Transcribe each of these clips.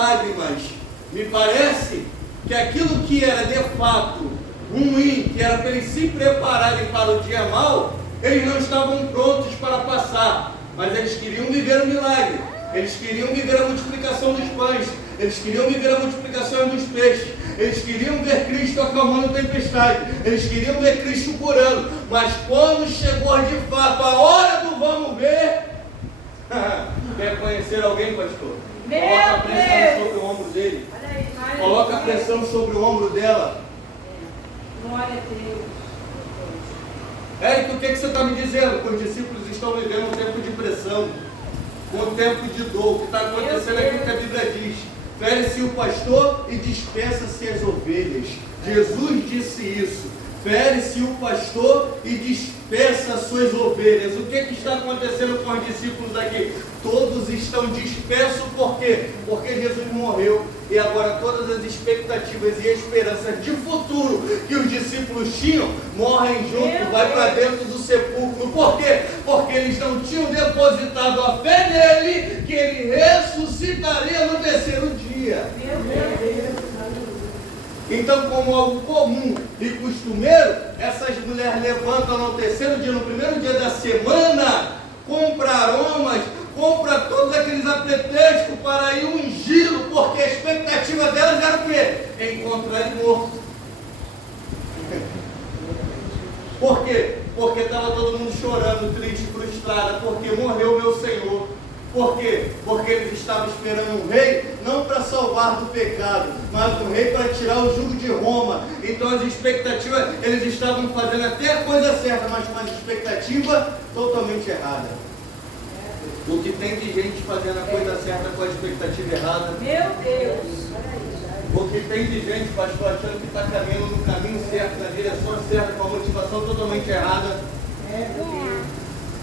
lágrimas. Me parece que aquilo que era de fato ruim, que era para eles se prepararem para o dia mau, eles não estavam prontos para passar, mas eles queriam viver o milagre, eles queriam viver a multiplicação dos pães, eles queriam viver a multiplicação dos peixes, eles queriam ver Cristo acalmando a tempestade, eles queriam ver Cristo curando, mas quando chegou de fato a hora do vamos ver, quer conhecer alguém, pastor? Coloca a pressão sobre o ombro dele, coloca a pressão sobre o ombro dela. Glória a Deus. Érico, o que você está me dizendo? Que os discípulos estão vivendo um tempo de pressão, um tempo de dor. O que está acontecendo aqui que a Bíblia diz: fere-se o pastor e dispersa-se as ovelhas. Jesus disse isso: fere-se o pastor e dispersa as suas ovelhas. O que está acontecendo com os discípulos aqui? Todos estão dispersos, por quê? Porque Jesus morreu. E agora todas as expectativas e esperanças de futuro que os discípulos tinham, morrem junto, vai para dentro do sepulcro. Por quê? Porque eles não tinham depositado a fé nele, que ele ressuscitaria no terceiro dia. Então, como algo comum e costumeiro, essas mulheres levantam no terceiro dia, no primeiro dia da semana, compra aromas, compra todos aqueles apetrechos para ir ungí-lo, porque a expectativa delas era o quê? Encontrar ele morto. Por quê? Porque estava todo mundo chorando, triste, frustrado, porque morreu meu Senhor. Por quê? Porque eles estavam esperando um rei, não para salvar do pecado, mas um rei para tirar o jugo de Roma. Então as expectativas, eles estavam fazendo até a coisa certa, mas com a expectativa totalmente errada. O que tem de gente fazendo a coisa certa com a expectativa errada? Meu Deus! O que tem de gente, pastor, achando que está caminhando no caminho certo, na direção certa, com a motivação totalmente errada?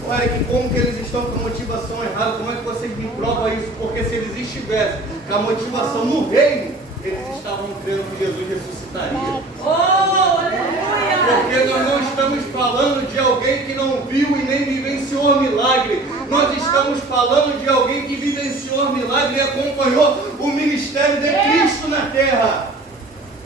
Olha, que como que eles estão com a motivação errada? Como é que vocês me provam isso? Porque se eles estivessem com a motivação no reino, eles estavam crendo que Jesus ressuscitaria. Oh, aleluia! Porque nós não estamos falando de alguém que não viu e nem vivenciou milagre. Nós estamos falando de alguém que vivenciou milagre e acompanhou o ministério de Cristo na terra.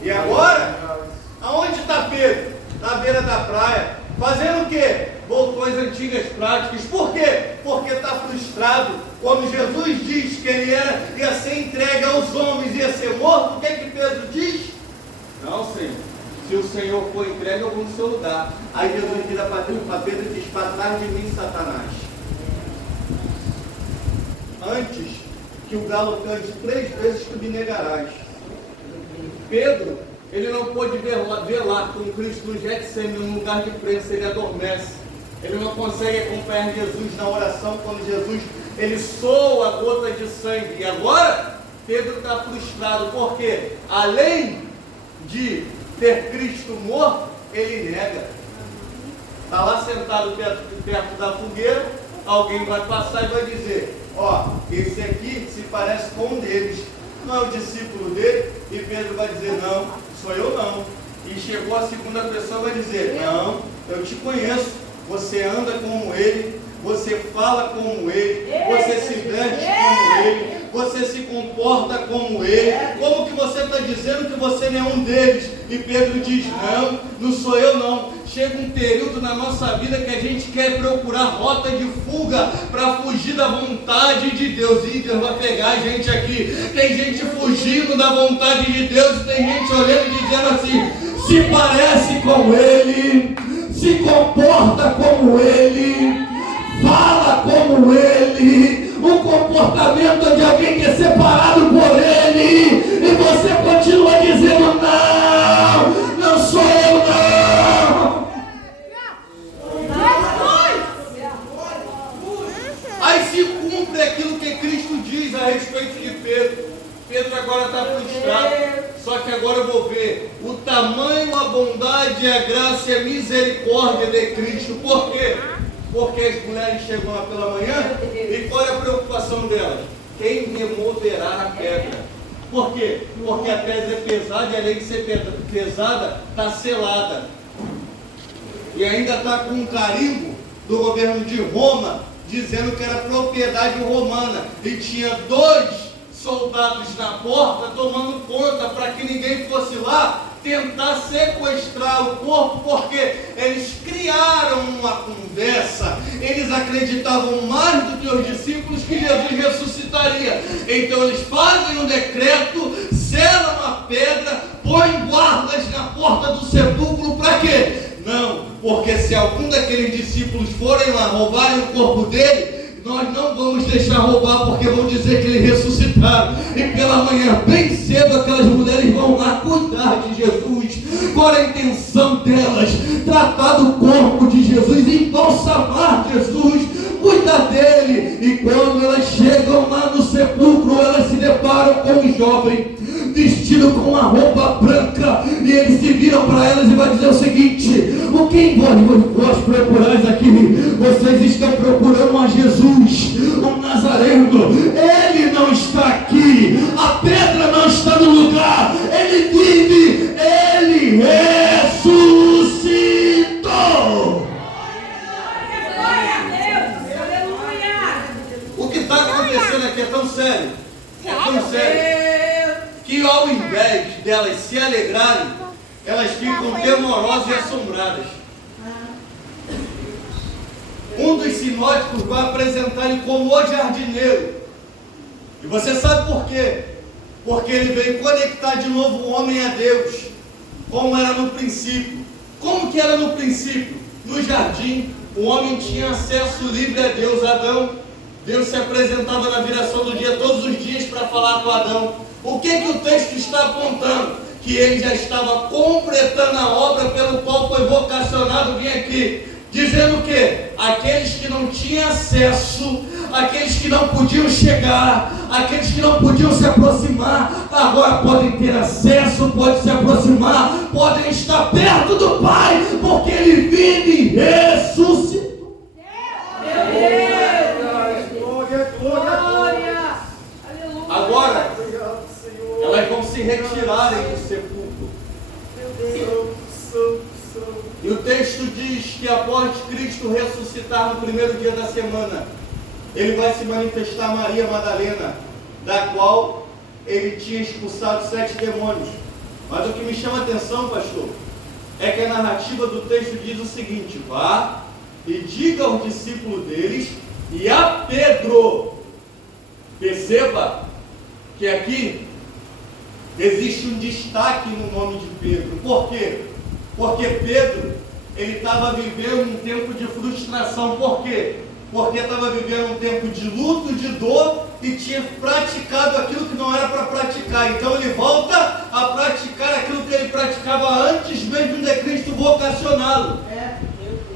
E agora, aonde está Pedro? Na beira da praia. Fazendo o quê? Voltou às antigas práticas. Por quê? Porque está frustrado. Quando Jesus diz que ele ia ser entregue aos homens, ia ser morto, o que Pedro diz? Não, Senhor. Se o Senhor for entregue, eu vou no seu lugar. Aí Jesus vira para Pedro e diz: para trás de mim, Satanás. Antes que o galo cante 3 vezes, tu me negarás. Pedro, ele não pôde velar com Cristo no Getsemane, num lugar de prensa, ele adormece. Ele não consegue acompanhar Jesus na oração, quando Jesus, ele soa a gota de sangue. E agora, Pedro está frustrado, porque além de ter Cristo morto, ele nega. Está lá sentado perto da fogueira, alguém vai passar e vai dizer: ó, esse aqui se parece com um deles, não é o discípulo dele? E Pedro vai dizer: não, sou eu não. E chegou a segunda pessoa e vai dizer: não, eu te conheço, você anda como ele, você fala como ele, você se veste como ele, você se comporta como ele. Como que você está dizendo que você não é um deles? E Pedro diz: não, não sou eu não. Chega um período na nossa vida que a gente quer procurar rota de fuga para fugir da vontade de Deus. E Deus vai pegar a gente aqui. Tem gente fugindo da vontade de Deus e tem gente olhando e dizendo assim: se parece com ele, se comporta como ele, fala como ele, o comportamento de alguém que é separado por ele, e você continua dizendo: não, não sou eu não. Aí se cumpre aquilo que Cristo diz a respeito de Pedro. Pedro agora está frustrado. Só que agora eu vou ver o tamanho, a bondade, a graça e a misericórdia de Cristo. Por quê? Porque as mulheres chegam lá pela manhã e qual é a preocupação delas? Quem removerá a pedra? Por quê? Porque a pedra é pesada e além de ser pesada, está selada. E ainda está com um carimbo do governo de Roma, dizendo que era propriedade romana. E tinha 2 soldados na porta, tomando conta para que ninguém fosse lá tentar sequestrar o corpo, porque eles criaram uma conversa. Eles acreditavam mais do que os discípulos que Jesus ressuscitaria. Então eles fazem um decreto, selam a pedra, põem guardas na porta do sepulcro. Para quê? Não, porque se algum daqueles discípulos forem lá roubarem o corpo dele, nós não vamos deixar roubar, porque vão dizer que ele ressuscitaram. E pela manhã, bem cedo, aquelas mulheres vão lá cuidar de Jesus. Qual a intenção delas? Tratar do corpo de Jesus, embalsamar Jesus, cuidar dele. E quando elas chegam lá no sepulcro, elas se deparam com um jovem vestido com uma roupa branca, e eles se viram para elas e vai dizer o seguinte: o que vós procurais aqui? Vocês estão procurando a Jesus, um Nazareno. Ele não está aqui, a pedra não está no lugar, ele vive, ele ressuscitou. Glória a Deus, aleluia. O que está acontecendo aqui é tão sério, que ao invés delas se alegrarem, elas ficam temorosas e assombradas. Um dos sinóticos vai apresentar ele como o jardineiro. E você sabe por quê? Porque ele veio conectar de novo o homem a Deus, como era no princípio. Como que era no princípio? No jardim, o homem tinha acesso livre a Deus. Deus se apresentava na viração do dia todos os dias para falar com Adão. O que o texto está apontando? Que ele já estava completando a obra pelo qual foi vocacionado vir aqui, dizendo que aqueles que não tinham acesso, aqueles que não podiam chegar, aqueles que não podiam se aproximar, agora podem ter acesso, podem se aproximar, podem estar perto do Pai, porque Ele vive e ressuscitou. Meu Deus! Glória! Aleluia! Agora, elas vão se retirarem do sepulcro. Meu Deus! E o texto diz que após Cristo ressuscitar no primeiro dia da semana, ele vai se manifestar a Maria Madalena, da qual ele tinha expulsado 7 demônios. Mas o que me chama a atenção, pastor, é que a narrativa do texto diz o seguinte: vá e diga aos discípulos deles e a Pedro. Perceba que aqui existe um destaque no nome de Pedro. Por quê? Porque Pedro, ele estava vivendo um tempo de frustração. Por quê? Porque estava vivendo um tempo de luto, de dor, e tinha praticado aquilo que não era para praticar. Então ele volta a praticar aquilo que ele praticava antes mesmo de Cristo vocacioná-lo.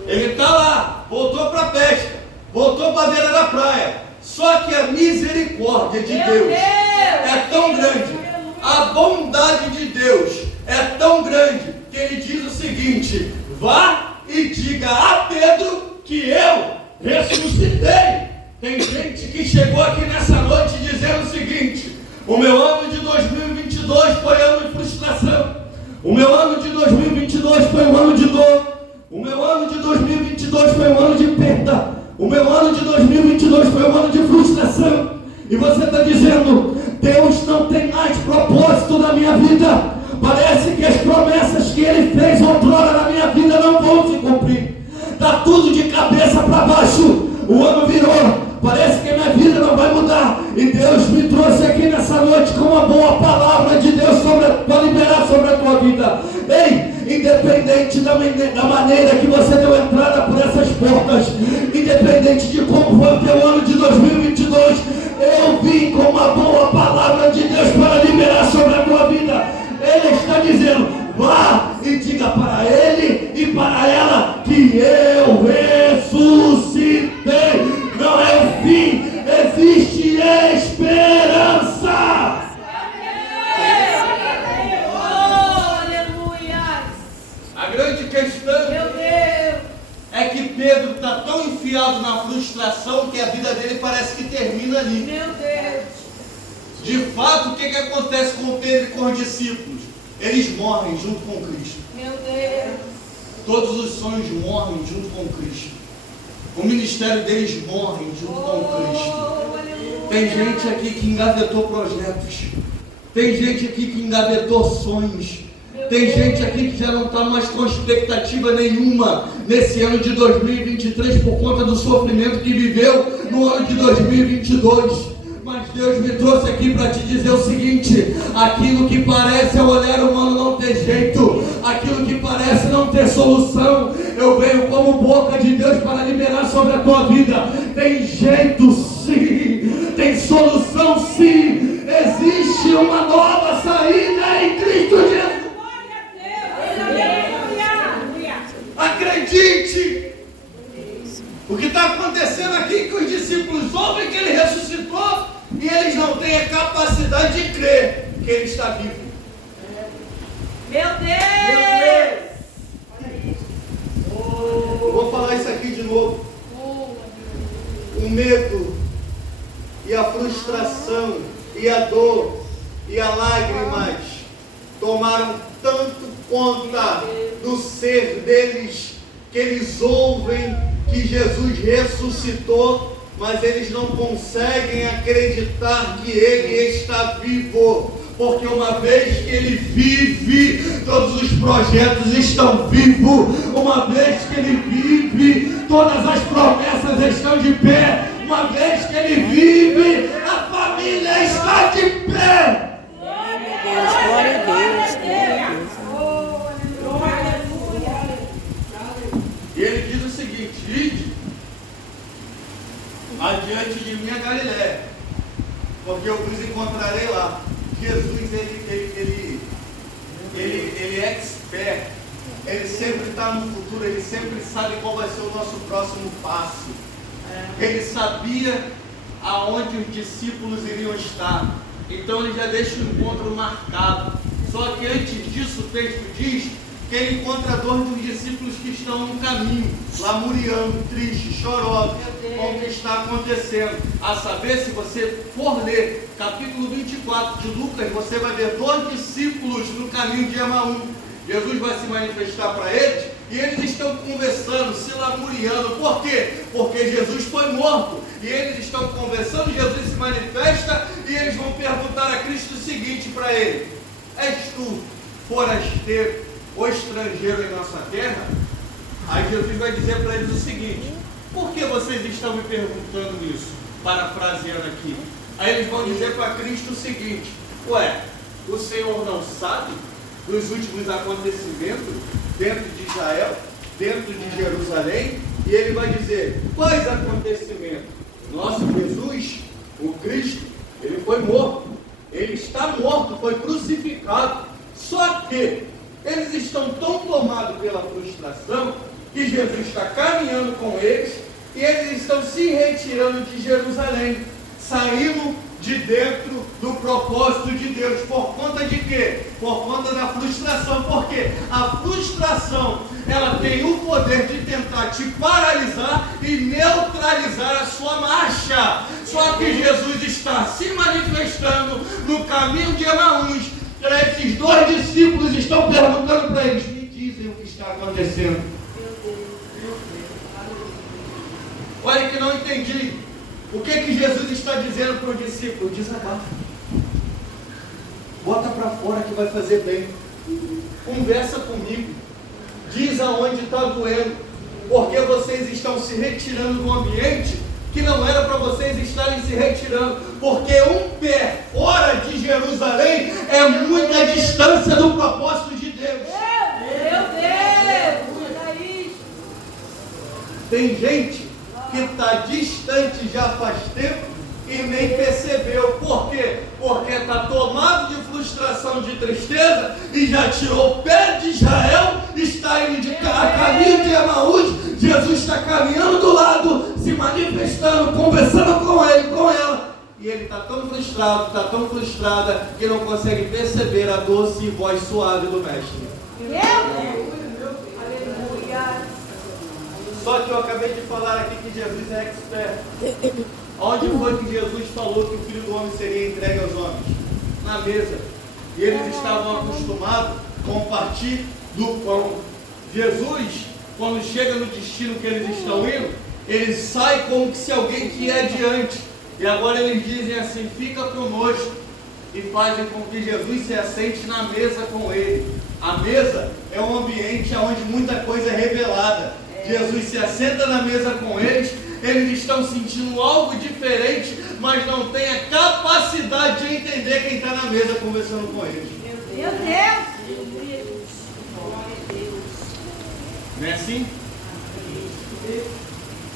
Ele está lá, voltou para a pesca, voltou para a beira da praia. Só que a misericórdia de Deus é tão grande, a bondade de Deus é tão grande, que ele diz o seguinte: vá e diga a Pedro que eu ressuscitei. Tem gente que chegou aqui nessa noite dizendo o seguinte: o meu ano de 2022 foi ano de frustração, o meu ano de 2022 foi um ano de dor, o meu ano de 2022 foi um ano de perda, o meu ano de 2022 foi um ano de frustração. E você está dizendo: Deus não tem mais propósito na minha vida. Parece que as promessas que Ele fez outrora na minha vida não vão se cumprir. Está tudo de cabeça para baixo. O ano virou. Parece que a minha vida não vai mudar. E Deus me trouxe aqui nessa noite com uma boa palavra de Deus para liberar sobre a tua vida. Ei, independente da maneira que você deu entrada por essas portas, independente de como foi o teu ano de 2022, eu vim com uma boa palavra de Deus para liberar sobre a tua vida. Ele está dizendo: vá e diga para ele e para ela que eu ressuscitei. Não é o fim, existe esperança. A grande questão é que Pedro está tão enfiado na frustração que a vida dele parece que termina ali. Meu Deus! De fato, o que acontece com Pedro e com os discípulos? Eles morrem junto com Cristo. Meu Deus! Todos os sonhos morrem junto com Cristo. O ministério deles morre junto com Cristo. Tem gente aqui que engavetou projetos. Tem gente aqui que engavetou sonhos. Tem gente aqui que já não está mais com expectativa nenhuma nesse ano de 2023 por conta do sofrimento que viveu no ano de 2022. Mas Deus me trouxe aqui para te dizer o seguinte: aquilo que parece ao olhar humano não ter jeito, aquilo que parece não ter solução, eu venho como boca de Deus para liberar sobre a tua vida. Tem jeito sim, tem solução sim, existe uma nova saída em Cristo Jesus. Acredite! O que está acontecendo aqui é que os discípulos ouvem que ele ressuscitou e eles não têm a capacidade de crer que ele está vivo. Meu Deus! Eu vou falar isso aqui de novo. O medo e a frustração e a dor e as lágrimas tomaram tanto conta do ser deles que eles ouvem que Jesus ressuscitou, mas eles não conseguem acreditar que Ele está vivo, porque uma vez que Ele vive, todos os projetos estão vivos. Uma vez que Ele vive, todas as promessas estão de pé. Uma vez que Ele vive, a família está de pé. Glória a Deus, glória a Deus. E ele diz o seguinte: ide adiante de mim a Galiléia, porque eu vos encontrarei lá. Jesus, ele é expert, ele sempre está no futuro, ele sempre sabe qual vai ser o nosso próximo passo. Ele sabia aonde os discípulos iriam estar, então ele já deixa o encontro marcado. Só que antes disso o texto diz que ele encontra a dor dos discípulos que estão no caminho, lamuriando, tristes, chorosos, com o que está acontecendo. A saber, se você for ler capítulo 24 de Lucas, você vai ver 2 discípulos no caminho de Emaús. Jesus vai se manifestar para eles e eles estão conversando, se lamuriando. Por quê? Porque Jesus foi morto. E eles estão conversando, Jesus se manifesta e eles vão perguntar a Cristo o seguinte para ele: és tu forasteiro ou estrangeiro em nossa terra? Aí Jesus vai dizer para eles o seguinte: por que vocês estão me perguntando isso? Parafraseando aqui. Aí eles vão dizer para Cristo o seguinte: ué, o Senhor não sabe dos últimos acontecimentos dentro de Israel, dentro de Jerusalém? E ele vai dizer: quais acontecimentos? Nosso Jesus, o Cristo, ele foi morto, ele está morto, foi crucificado. Só que eles estão tão tomados pela frustração que Jesus está caminhando com eles e eles estão se retirando de Jerusalém, saindo de dentro do propósito de Deus. Por conta de quê? Por conta da frustração. Porque a frustração, ela tem o poder de tentar te paralisar e neutralizar a sua marcha. Só que Jesus está se manifestando no caminho de Emaús. Esses 2 discípulos estão perguntando para eles: me dizem o que está acontecendo. Olha que não entendi. O que Jesus está dizendo para o discípulo? Desabafa. Bota para fora que vai fazer bem. Conversa comigo. Diz aonde está doendo. Porque vocês estão se retirando do ambiente que não era para vocês estarem se retirando. Porque um pé fora de Jerusalém é muita distância do propósito de Deus. Meu Deus! Tem gente que está distante já faz tempo e nem percebeu. Por quê? Porque está tomado de frustração, de tristeza e já tirou o pé de Israel, está indo a caminho de Emaús. Jesus está caminhando do lado, se manifestando, conversando com ele, com ela. E ele está tão frustrado, está tão frustrada que não consegue perceber a doce voz suave do Mestre. Meu Deus! Aleluia! Só que eu acabei de falar aqui que Jesus é expert. Onde foi que Jesus falou que o Filho do Homem seria entregue aos homens? Na mesa. E eles estavam acostumados com partir do pão. Jesus, quando chega no destino que eles estão indo, ele sai como que se alguém que ia adiante E agora eles dizem assim: fica conosco, e fazem com que Jesus se assente na mesa com ele. A mesa é um ambiente onde muita coisa é revelada. Jesus se assenta na mesa com eles, eles estão sentindo algo diferente, mas não têm a capacidade de entender quem está na mesa conversando com eles. Meu Deus! Não é assim?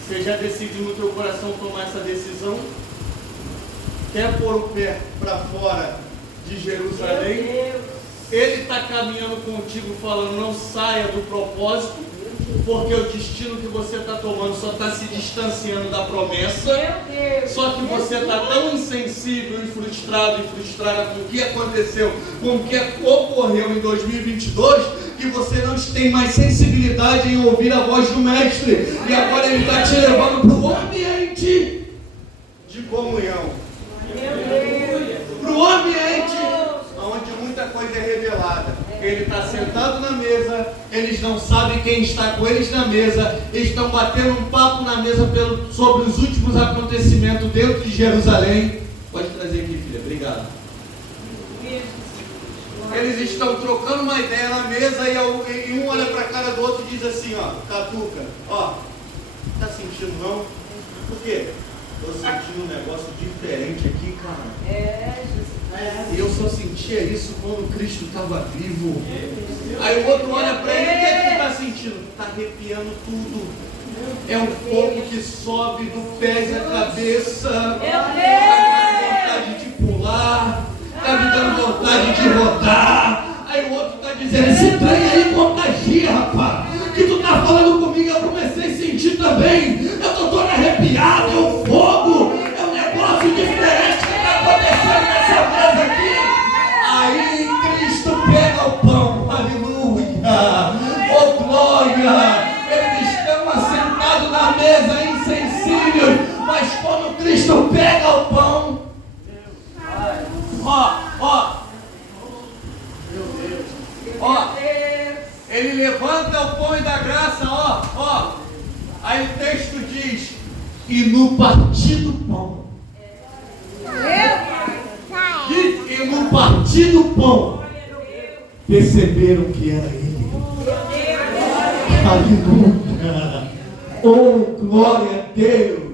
Você já decidiu no teu coração tomar essa decisão? Quer pôr o pé para fora de Jerusalém? Ele está caminhando contigo falando: não saia do propósito, porque o destino que você está tomando só está se distanciando da promessa. Só que você está tão insensível e frustrado e frustrada com o que aconteceu, com o que ocorreu em 2022, que você não tem mais sensibilidade em ouvir a voz do Mestre. E agora ele está te levando para o ambiente de comunhão, para o ambiente onde muita coisa é revelada. Ele está sentado na mesa, eles não sabem quem está com eles na mesa, eles estão batendo um papo na mesa sobre os últimos acontecimentos dentro de Jerusalém. Pode trazer aqui, filha, obrigado. Eles estão trocando uma ideia na mesa e um olha para a cara do outro e diz assim: ó, Catuca, ó, tá sentindo não? Por quê? Estou sentindo um negócio diferente aqui, cara. E eu só sentia isso quando Cristo estava vivo. Aí o outro olha para ele: o que é que tu está sentindo? Está arrepiando tudo. É um fogo que sobe do pés à cabeça. Está me dando vontade de pular. Está me dando vontade de rodar. Aí o outro está dizendo: esse trem aí contagia, rapaz. Que tu está falando comigo, eu comecei a sentir também. Eu estou todo arrepiado, é um fogo. É um negócio diferente que está acontecendo nessa mesa aqui. Aí Cristo pega o pão, aleluia, oh glória. Eles estão assentados na mesa insensíveis, mas quando Cristo pega o pão, ó, ele levanta o pão e dá graça, ó. Aí o texto diz: e no partir do pão, e no partir do pão, perceberam que era ele. Aleluia, oh glória a Deus.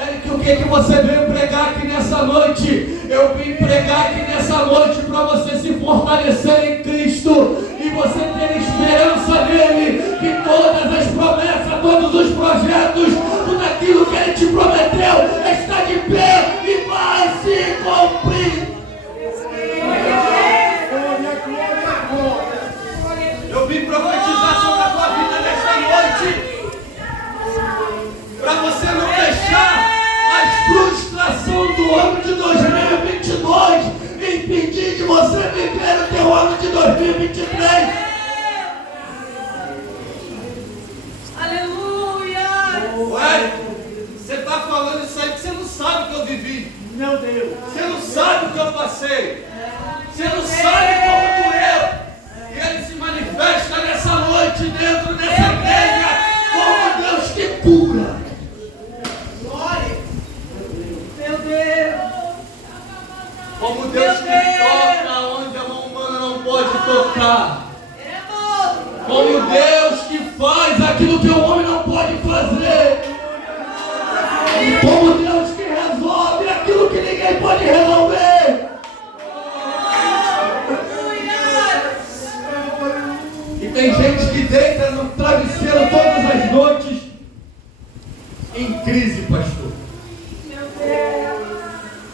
Eric, o que você veio pregar aqui nessa noite? Eu vim pregar aqui nessa noite para você se fortalecer em Cristo e você ter esperança nele, que todas as promessas, todos os projetos, tudo aquilo que ele te prometeu está de pé e vai se cumprir. Eu vim profetizar sobre a tua vida nesta noite, para você não deixar a frustração do ano de 2022 impedir de você viver o teu ano de 2023. Aleluia! Ué, você está falando isso aí que você não sabe o que eu vivi. Meu Deus. Você não sabe o que eu passei. Você não sabe como doeu. E ele se manifesta nessa noite dentro dessa igreja como Deus que cura. Meu Deus! Como Deus que toca onde a mão humana não pode tocar. Como Deus que faz aquilo que o homem não pode fazer. Como Deus que resolve aquilo que ninguém pode resolver. E tem gente que deita no travesseiro todas as noites em crise, pastor.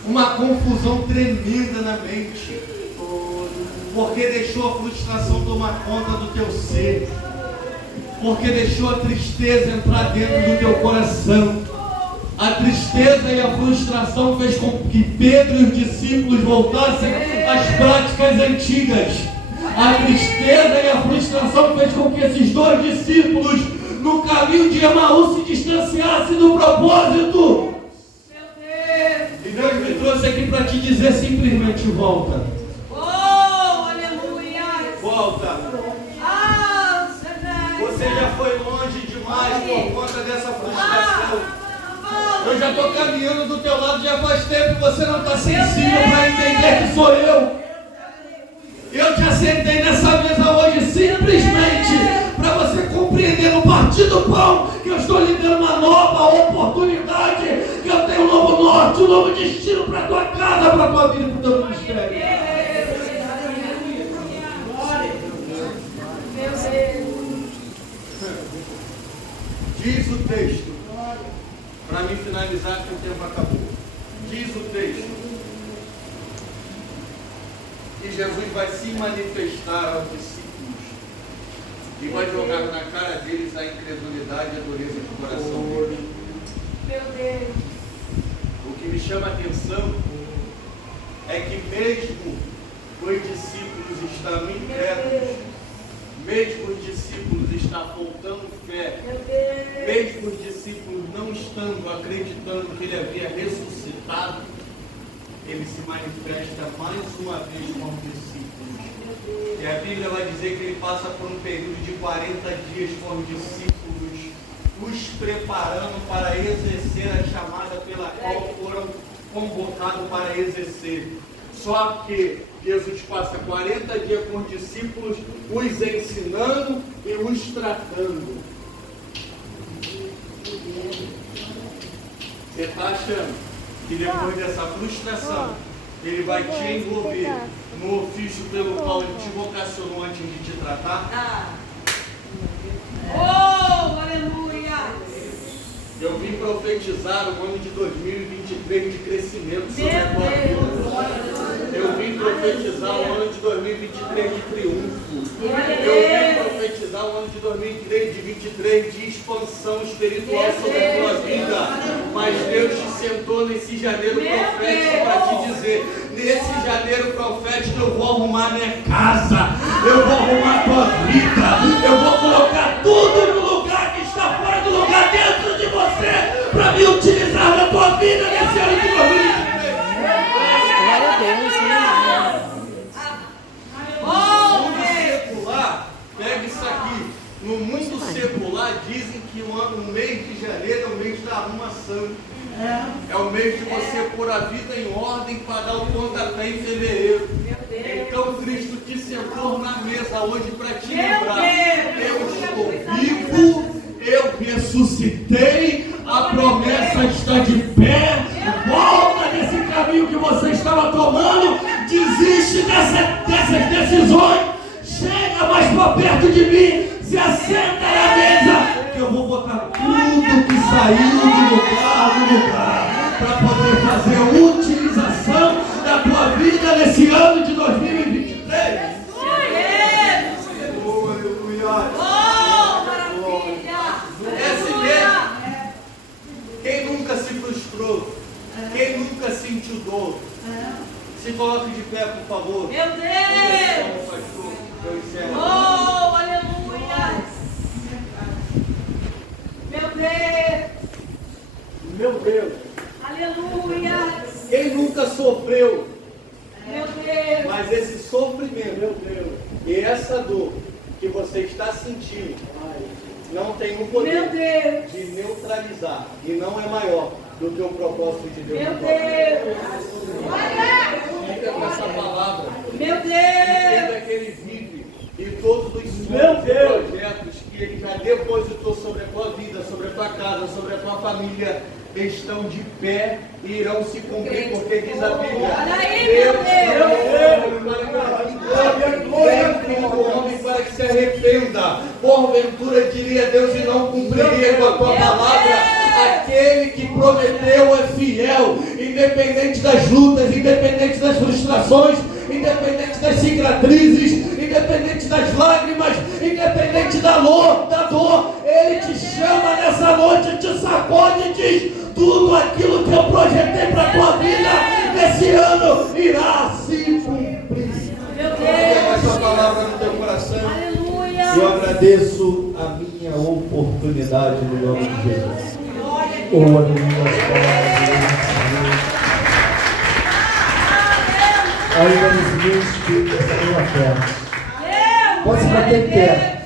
Uma confusão tremenda na mente, porque deixou a frustração tomar conta do teu ser, porque deixou a tristeza entrar dentro do teu coração. A tristeza e a frustração fez com que Pedro e os discípulos voltassem às práticas antigas. A tristeza e a frustração fez com que esses dois discípulos, no caminho de Emaús, se distanciassem do propósito. E Deus me trouxe aqui para te dizer simplesmente: volta. Oh, aleluia! Volta. Você já foi longe demais por conta dessa frustração. Eu já estou caminhando do teu lado já faz tempo. Você não está sensível para entender que sou eu. Eu te assentei nessa mesa hoje simplesmente para você compreender no partir do pão que eu estou lhe dando uma nova oportunidade, que eu tenho um novo norte, um novo destino para a tua casa, para a tua vida e para o teu ministério. Diz o texto, para mim finalizar que o tempo acabou. Diz o texto que Jesus vai se manifestar aos discípulos e vai jogar na cara deles a incredulidade e a dureza de coração deles. Meu Deus. O que me chama a atenção é que mesmo os discípulos estão incrédulos, mesmo os discípulos estão faltando fé, mesmo os discípulos não estando acreditando que ele havia ressuscitado, ele se manifesta mais uma vez como discípulos. E a Bíblia vai dizer que ele passa por um período de 40 dias como discípulos, os preparando para exercer a chamada pela qual foram convocados para exercer. Só que Jesus passa 40 dias com os discípulos, os ensinando e os tratando. Você está achando que depois dessa frustração, ele vai te envolver no ofício pelo qual ele te vocacionou antes de te tratar? Oh, aleluia! Eu vim profetizar o ano de 2023 de crescimento sobre a tua vida. Eu vim profetizar o ano de 2023 de triunfo. Eu vim profetizar o ano de 2023 de expansão espiritual sobre a tua vida. Mas Deus te sentou nesse janeiro profético para te dizer: nesse janeiro profético eu vou arrumar minha casa, eu vou arrumar a tua vida, eu vou colocar tudo no lugar que está fora do lugar dentro de você, para me utilizar na tua vida nesse ano de 2023. Glória a Deus, No mundo secular, pega isso aqui. No mundo secular dizem que o mês de janeiro é o mês da arrumação. É o mês de você pôr a vida em ordem para dar o pontapé em fevereiro. Então Cristo te sentou na mesa hoje para te lembrar: eu estou vivo, eu ressuscitei, a promessa está de pé. Volta desse caminho que você estava tomando, desiste dessas decisões, chega mais para perto de mim, se assenta na mesa, que eu vou botar tudo que saiu do lugar, para poder fazer a utilização da tua vida nesse ano de 2023. Oh, aleluia! É assim mesmo. Quem nunca se frustrou? Quem nunca sentiu dor? Se coloque de pé, por favor. Meu Deus! Eu encerro. Oh, aleluia! Meu Deus! Meu Deus! Aleluia! Quem nunca sofreu? Meu Deus! Mas esse sofrimento, meu Deus, e essa dor que você está sentindo, não tem o poder Meu Deus! de neutralizar, e não é maior do que o propósito de Deus. Meu Deus! Fica com essa palavra. Meu Deus! Entenda que Ele vive e todos os sonhos e projetos que Ele já depositou sobre a tua vida, sobre a tua casa, sobre a tua família, estão de pé e irão se cumprir, porque diz a Bíblia: Olha aí, Deus meu do homem para que se arrependa. Porventura diria Deus e não cumpriria com a tua palavra. Aquele que prometeu é fiel, independente das lutas, independente das frustrações, independente das cicatrizes, independente das lágrimas, independente da dor, Ele te chama nessa noite, te sacode e diz: tudo aquilo que eu projetei para a tua vida nesse ano irá se cumprir. Meu Deus! Essa palavra no teu coração. Aleluia! Eu agradeço a minha oportunidade no nome de Jesus. Oh, aleluia, as palavras de Deus. Ainda nos meus filhos estão abertos. Pode se bater em pé.